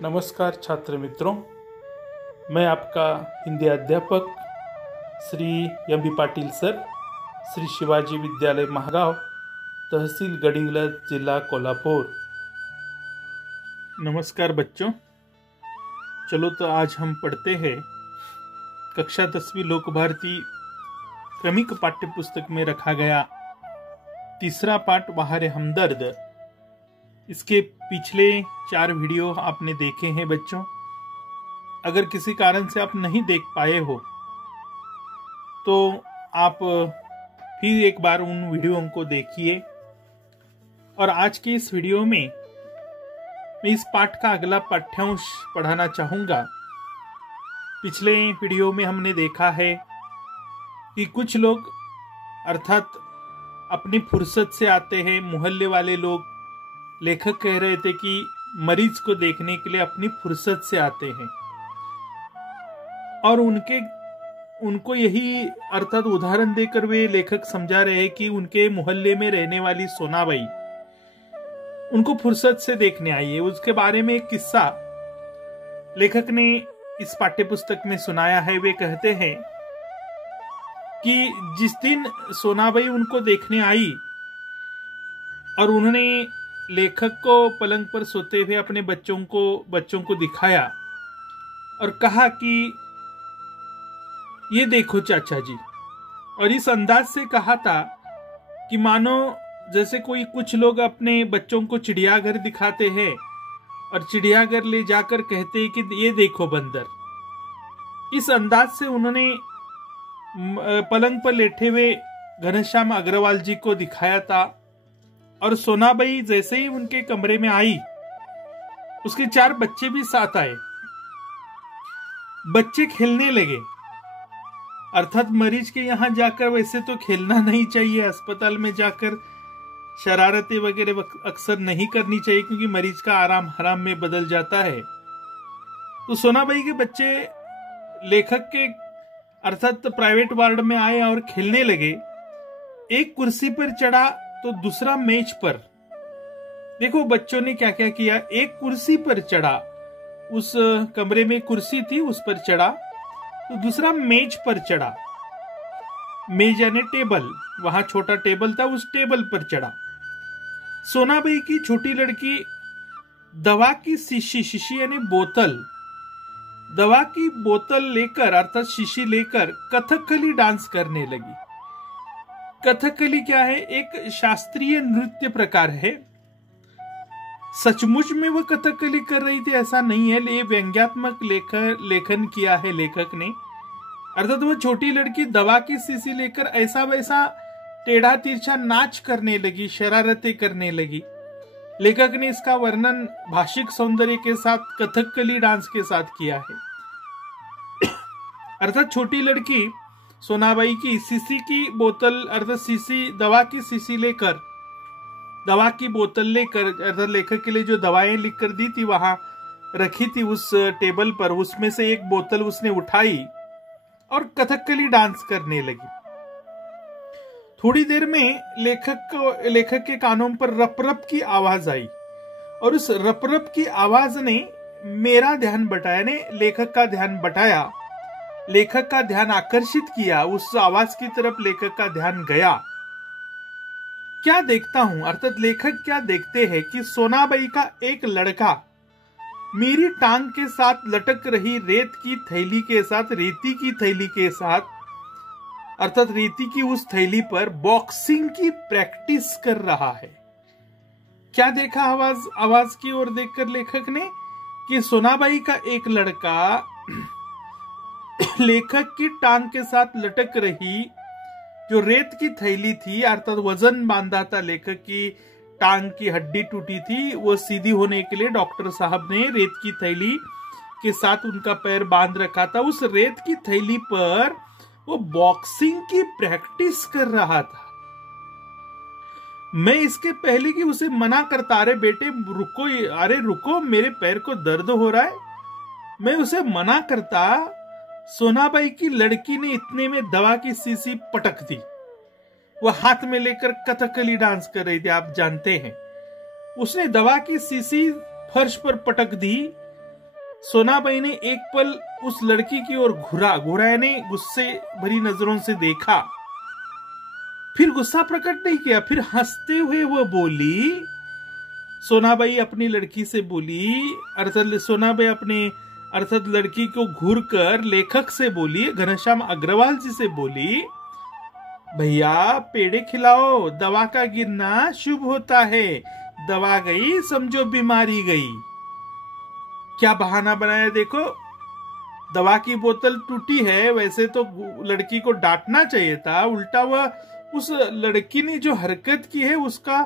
नमस्कार छात्र मित्रों, मैं आपका हिंदी अध्यापक Shri M B Patil sir, Shri Shivaji Vidyalaya Mahagaon, तहसील गडिंग्लज, जिला कोल्हापुर। नमस्कार बच्चों, चलो तो आज हम पढ़ते हैं कक्षा 10वीं लोक भारती क्रमिक पाठ्य पुस्तक में रखा गया तीसरा पाठ बहारे हमदर्द। इसके पिछले 4 वीडियो आपने देखे हैं बच्चों। अगर किसी कारण से आप नहीं देख पाए हो तो आप फिर एक बार उन वीडियो को देखिए। और आज के इस वीडियो में मैं इस पाठ का अगला पाठ्यांश पढ़ाना चाहूंगा। पिछले वीडियो में हमने देखा है कि कुछ लोग अर्थात अपनी फुर्सत से आते हैं, मोहल्ले वाले लोग। लेखक कह रहे थे कि मरीज को देखने के लिए अपनी फुर्सत से आते हैं और उनको यही अर्थात उदाहरण देकर वे लेखक समझा रहे हैं कि उनके मोहल्ले में रहने वाली सोनाबाई उनको फुर्सत से देखने आई है। उसके बारे में एक किस्सा लेखक ने इस पाठ्य पुस्तक में सुनाया है। वे कहते हैं कि जिस दिन सोनाबाई उनको देखने आई और उन्होंने लेखक को पलंग पर सोते हुए अपने बच्चों को दिखाया और कहा कि ये देखो चाचा जी, और इस अंदाज से कहा था कि मानो जैसे कुछ लोग अपने बच्चों को चिड़ियाघर दिखाते हैं और चिड़ियाघर ले जाकर कहते हैं कि ये देखो बंदर। इस अंदाज से उन्होंने पलंग पर लेटे हुए घनश्याम अग्रवाल जी को दिखाया था। और सोनाबाई जैसे ही उनके कमरे में आई, उसके 4 बच्चे भी साथ आए। बच्चे खेलने लगे। अर्थात मरीज के यहां जाकर वैसे तो खेलना नहीं चाहिए, अस्पताल में जाकर शरारतें वगैरह अक्सर नहीं करनी चाहिए क्योंकि मरीज का आराम हराम में बदल जाता है। तो सोनाबाई के बच्चे लेखक के अर्थात प्राइवेट वार्ड में आए और खेलने लगे। एक कुर्सी पर चढ़ा तो दूसरा मेज पर। देखो बच्चों ने क्या क्या किया। एक कुर्सी पर चढ़ा, उस कमरे में कुर्सी थी उस पर चढ़ा, तो दूसरा मेज पर चढ़ा। मेज यानी टेबल, वहां छोटा टेबल था, उस टेबल पर चढ़ा। सोनाबाई की छोटी लड़की दवा की शीशी यानी बोतल, दवा की बोतल लेकर अर्थात शीशी लेकर कथकली डांस करने लगी। कथकली क्या है? एक शास्त्रीय नृत्य प्रकार है। सचमुच में वो कथकली कर रही थी ऐसा नहीं है, ये व्यंग्यात्मक लेखन किया है लेखक ने। अर्थात वो छोटी लड़की दवा की शीशी लेकर ऐसा वैसा टेढ़ा तिरछा नाच करने लगी, शरारतें करने लगी। लेखक ने इसका वर्णन भाषिक सौंदर्य के साथ कथकली डांस के साथ किया है। अर्थात छोटी लड़की सोनाबाई की शीशी की बोतल अर्थात दवा की शीशी लेकर, दवा की बोतल लेकर अर्थात लेखक के लिए जो दवाएं लिख कर दी थी वहां रखी थी उस टेबल पर, उसमें से एक बोतल उसने उठाई और कथकली डांस करने लगी। थोड़ी देर में लेखक के कानों पर रप रप की आवाज आई और उस रप रप की आवाज ने मेरा ध्यान बटाया, ने लेखक का ध्यान बटाया, लेखक का ध्यान आकर्षित किया। उस आवाज की तरफ लेखक का ध्यान गया। क्या देखता हूं अर्थात लेखक क्या देखते हैं कि सोनाबाई का एक लड़का मेरी टांग के साथ लटक रही रेती की थैली के साथ अर्थात रेती की उस थैली पर बॉक्सिंग की प्रैक्टिस कर रहा है। क्या देखा आवाज की ओर देखकर लेखक ने कि सोनाबाई का एक लड़का लेखक की टांग के साथ लटक रही जो रेत की थैली थी अर्थात वजन बांधा था, लेखक की टांग की हड्डी टूटी थी, वो सीधी होने के लिए डॉक्टर साहब ने रेत की थैली के साथ उनका पैर बांध रखा था। उस रेत की थैली पर वो बॉक्सिंग की प्रैक्टिस कर रहा था। मैं इसके पहले कि उसे मना करता, अरे बेटे रुको, अरे रुको, मेरे पैर को दर्द हो रहा है, मैं उसे मना करता, सोनाबाई की लड़की ने इतने में दवा की शीशी पटक दी। वह हाथ में लेकर कथकली डांस कर रही थी, आप जानते हैं। उसने दवा की शीशी फर्श पर पटक दी सोनाबाई ने एक पल उस लड़की की ओर घूरा ने गुस्से भरी नजरों से देखा, फिर गुस्सा प्रकट नहीं किया, फिर हंसते हुए वो बोली, सोनाबाई अपनी लड़की से बोली, अर्थात सोनाबाई अपने अर्थात लड़की को घूर कर लेखक से बोली, घनश्याम अग्रवाल जी से बोली, भैया पेड़े खिलाओ, दवा का गिरना शुभ होता है, दवा गई समझो बीमारी गई। क्या बहाना बनाया देखो, दवा की बोतल टूटी है, वैसे तो लड़की को डांटना चाहिए था, उल्टा वह उस लड़की ने जो हरकत की है उसका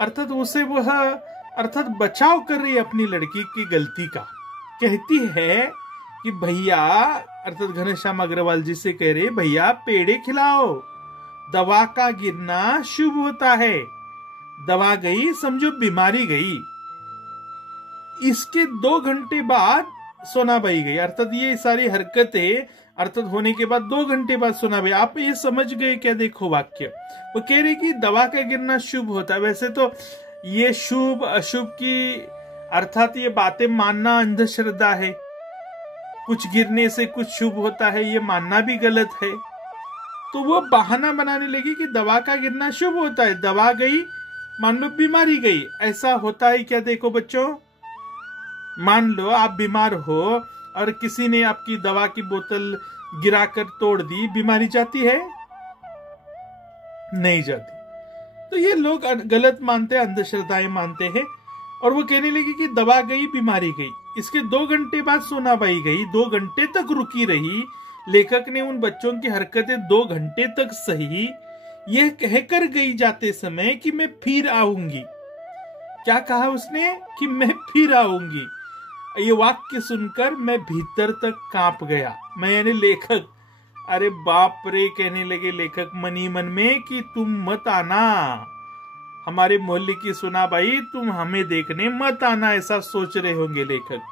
अर्थात उसे वह अर्थात बचाव कर रही है अपनी लड़की की गलती का। कहती है कि भैया अर्थात घनश्याम अग्रवाल जी से कह रहे, भैया पेड़े खिलाओ, दवा का गिरना शुभ होता है, दवा गई समझो बीमारी गई। इसके 2 घंटे बाद सोनाबाई गई, अर्थात ये सारी हरकतें अर्थात होने के बाद 2 घंटे बाद सोनाबाई, आप ये समझ गए क्या? देखो वाक्य, वो कह रही कि दवा का गिरना शुभ होता है। वैसे तो ये शुभ अशुभ की अर्थात ये बातें मानना अंधश्रद्धा है, कुछ गिरने से कुछ शुभ होता है ये मानना भी गलत है। तो वो बहाना बनाने लगी कि दवा का गिरना शुभ होता है, दवा गई मान लो बीमारी गई। ऐसा होता है क्या? देखो बच्चों, मान लो आप बीमार हो और किसी ने आपकी दवा की बोतल गिराकर तोड़ दी, बीमारी जाती है? नहीं जाती। तो ये लोग गलत मानते हैं, अंधश्रद्धाएं मानते हैं। और वो कहने लगी कि दवा गई बीमारी गई। इसके 2 घंटे बाद सोनाबाई गई, 2 घंटे तक रुकी रही। लेखक ने उन बच्चों की हरकतें 2 घंटे तक सही, यह कहकर गई जाते समय कि मैं फिर आऊंगी। क्या कहा उसने? कि मैं फिर आऊंगी। ये वाक्य सुनकर मैं भीतर तक कांप गया। मैं यानी लेखक, अरे बाप रे, कहने लगे लेखक मनी मन में कि तुम मत आना, हमारे मोहल्ले की सोनाबाई तुम हमें देखने मत आना, ऐसा सोच रहे होंगे लेखक।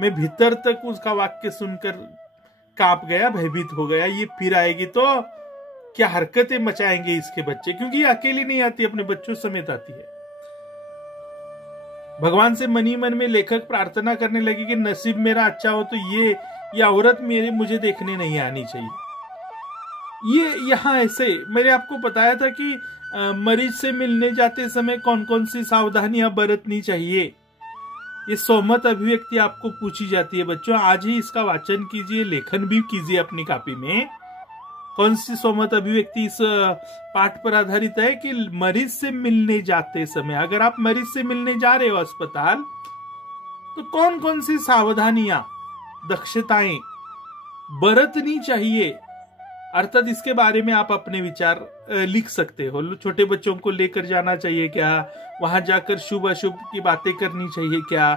मैं भीतर तक उसका वाक्य सुनकर कांप गया, भयभीत हो गया। ये फिर आएगी तो क्या हरकतें मचाएंगे इसके बच्चे, क्योंकि ये अकेली नहीं आती, अपने बच्चों समेत आती है। भगवान से मनी मन में लेखक प्रार्थना करने लगे कि नसीब मेरा अच्छा हो तो ये औरत मुझे देखने नहीं आनी चाहिए। ये यहाँ ऐसे मैंने आपको बताया था कि मरीज से मिलने जाते समय कौन कौन सी सावधानियां बरतनी चाहिए। ये सोमत अभिव्यक्ति आपको पूछी जाती है बच्चों। आज ही इसका वाचन कीजिए, लेखन भी कीजिए अपनी कॉपी में। कौन सी सोमत अभिव्यक्ति इस पाठ पर आधारित है कि मरीज से मिलने जाते समय, अगर आप मरीज से मिलने जा रहे हो अस्पताल, तो कौन कौन सी सावधानियां, दक्षताएं बरतनी चाहिए, अर्थात इसके बारे में आप अपने विचार लिख सकते हो। छोटे बच्चों को लेकर जाना चाहिए क्या, वहां जाकर शुभ अशुभ की बातें करनी चाहिए क्या,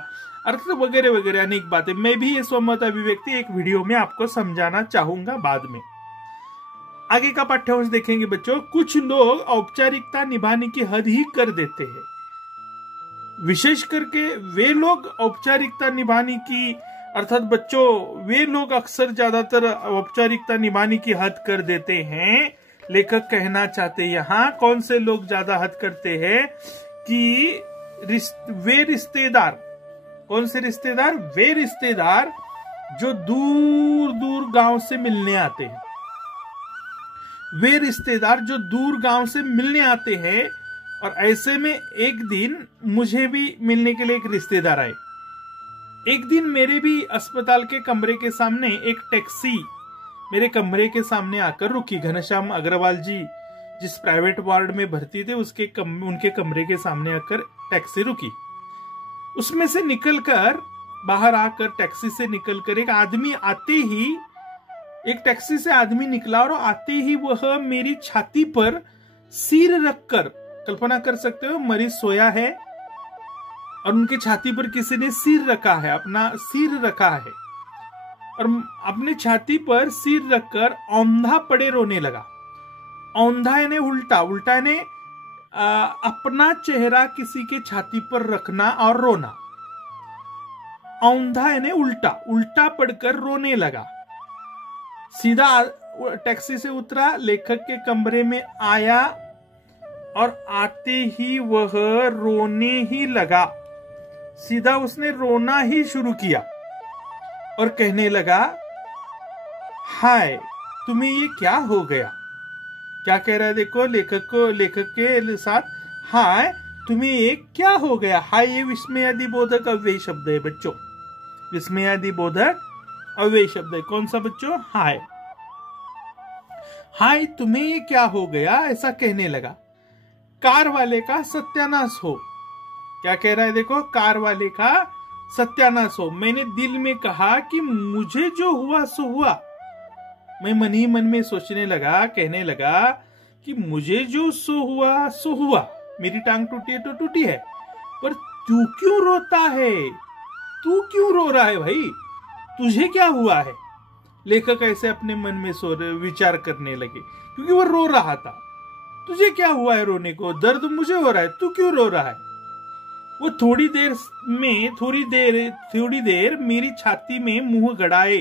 अर्थात वगैरह वगैरह अनेक बातें। मैं भी ये सोमत अभिव्यक्ति एक वीडियो में आपको समझाना चाहूंगा बाद में। आगे का पाठ्यांश देखेंगे बच्चों। कुछ लोग औपचारिकता निभाने की हद ही कर देते हैं। विशेष करके वे लोग औपचारिकता निभाने की अर्थात बच्चों वे लोग अक्सर ज्यादातर औपचारिकता निभाने की हद कर देते हैं। लेखक कहना चाहते हैं यहाँ कौन से लोग ज्यादा हद करते हैं कि वे रिश्तेदार, कौन से रिश्तेदार? वे रिश्तेदार जो दूर दूर गांव से मिलने आते हैं। वे रिश्तेदार जो दूर गांव से मिलने आते हैं। और ऐसे में एक दिन मुझे भी मिलने के लिए एक रिश्तेदार आए। एक दिन मेरे भी अस्पताल के कमरे के सामने एक टैक्सी मेरे कमरे के सामने आकर रुकी। घनश्याम अग्रवाल जी जिस प्राइवेट वार्ड में भर्ती थे उनके कमरे के सामने आकर टैक्सी रुकी। उसमें से निकलकर बाहर आकर टैक्सी से निकलकर एक आदमी आते ही, एक टैक्सी से आदमी निकला और आते ही वह मेरी छाती पर सिर रखकर, कल्पना कर सकते हो मरीज सोया है और उनके छाती पर किसी ने सिर रखा है, अपना सिर रखा है और अपने छाती पर सिर रखकर औंधा पड़े रोने लगा। औंधा यानी उल्टा, उल्टा यानी अपना चेहरा किसी के छाती पर रखना और रोना। औंधा यानी उल्टा, उल्टा पड़कर रोने लगा। सीधा टैक्सी से उतरा, लेखक के कमरे में आया और आते ही वह रोने ही लगा। सीधा उसने रोना ही शुरू किया। और कहने लगा, हाय तुम्हें ये क्या हो गया। क्या कह रहा है देखो लेखक के साथ, हाय तुम्हें ये क्या हो गया। हाय ये विस्मयादिबोधक अव्यय शब्द है बच्चों, विस्मयादिबोधक अव्यय शब्द है। कौन सा बच्चों, हाय। हाय तुम्हें ये क्या हो गया, ऐसा कहने लगा। कार वाले का सत्यानाश हो। क्या कह रहा है देखो, कार वाले का सत्यानाश हो। मैंने दिल में कहा कि मुझे जो हुआ सो हुआ। मैं मन ही मन में सोचने लगा, कहने लगा कि मुझे जो सो हुआ। मेरी टांग टूटी है तो टूटी है, पर तू क्यों रोता है, तू क्यों रो रहा है भाई, तुझे क्या हुआ है। लेखक ऐसे अपने मन में विचार करने लगे, क्योंकि वो रो रहा था। तुझे क्या हुआ है रोने को, दर्द मुझे हो रहा है, तू क्यों रो रहा है। वो थोड़ी देर मेरी छाती में मुंह गड़ाए,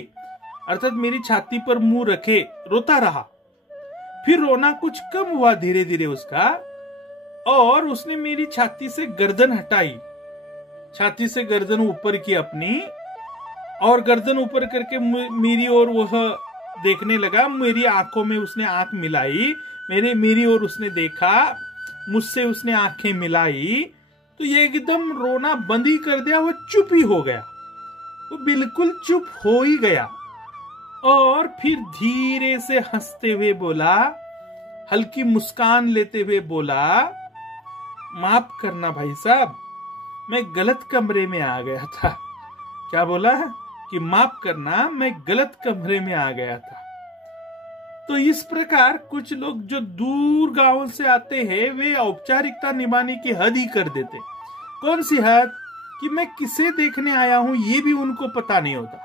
अर्थात मेरी छाती पर मुंह रखे रोता रहा। फिर रोना कुछ कम हुआ धीरे धीरे उसका, और उसने मेरी छाती से गर्दन हटाई। छाती से गर्दन ऊपर की अपनी, और गर्दन ऊपर करके मेरी ओर वह देखने लगा। मेरी आंखों में उसने आंख मिलाई, मेरी ओर उसने देखा, मुझसे उसने आंखें मिलाई, तो ये एकदम रोना बंद ही कर दिया। वो चुप ही हो गया, वो बिल्कुल चुप हो ही गया। और फिर धीरे से हंसते हुए बोला, हल्की मुस्कान लेते हुए बोला, माफ करना भाई साहब, मैं गलत कमरे में आ गया था। क्या बोला कि माफ करना, मैं गलत कमरे में आ गया था। तो इस प्रकार कुछ लोग जो दूर गांवों से आते हैं, वे औपचारिकता निभाने की हद ही कर देते। कौन सी हद, कि मैं किसे देखने आया हूं ये भी उनको पता नहीं होता।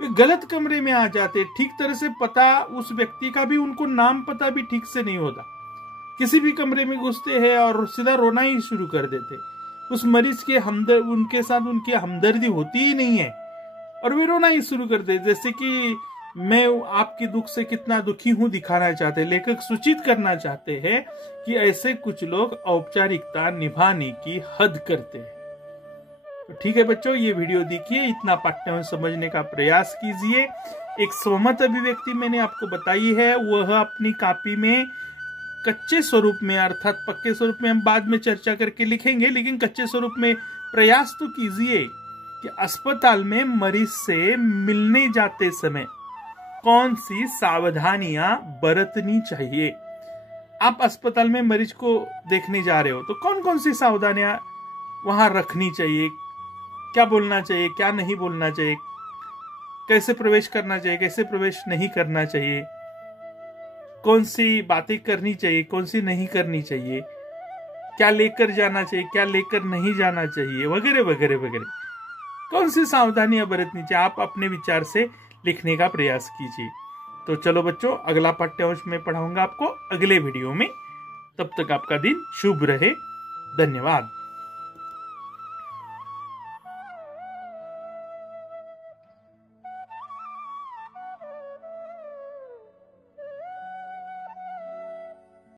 वे गलत कमरे में आ जाते, ठीक तरह से पता उस व्यक्ति का भी, उनको नाम पता भी ठीक से नहीं होता। किसी भी कमरे में घुसते हैं और सीधा रोना ही शुरू कर देते। उस मरीज के उनके साथ उनकी हमदर्दी होती ही नहीं है, और वे रोना ही शुरू कर देते, जैसे कि मैं आपके दुख से कितना दुखी हूं दिखाना चाहते हैं। लेखक सूचित करना चाहते हैं कि ऐसे कुछ लोग औपचारिकता निभाने की हद करते हैं। तो ठीक है बच्चों, ये वीडियो देखिए, इतना पाठ्यक्रम समझने का प्रयास कीजिए। एक स्वमत अभिव्यक्ति मैंने आपको बताई है, वह अपनी कॉपी में कच्चे स्वरूप में, अर्थात पक्के स्वरूप में हम बाद में चर्चा करके लिखेंगे, लेकिन कच्चे स्वरूप में प्रयास तो कीजिए कि अस्पताल में मरीज से मिलने जाते समय कौन सी सावधानियां बरतनी चाहिए। आप अस्पताल में मरीज को देखने जा रहे हो तो कौन कौन सी सावधानियां वहां रखनी चाहिए, क्या बोलना चाहिए, क्या नहीं बोलना चाहिए, कैसे प्रवेश करना चाहिए, कैसे प्रवेश नहीं करना चाहिए, कौन सी बातें करनी चाहिए, कौन सी नहीं करनी चाहिए, क्या लेकर जाना चाहिए, क्या लेकर नहीं जाना चाहिए, वगैरह वगैरह वगैरह। कौन सी सावधानियां बरतनी चाहिए, आप अपने विचार से लिखने का प्रयास कीजिए। तो चलो बच्चों, अगला पाठ्यांश में पढ़ाऊंगा आपको अगले वीडियो में। तब तक आपका दिन शुभ रहे। धन्यवाद।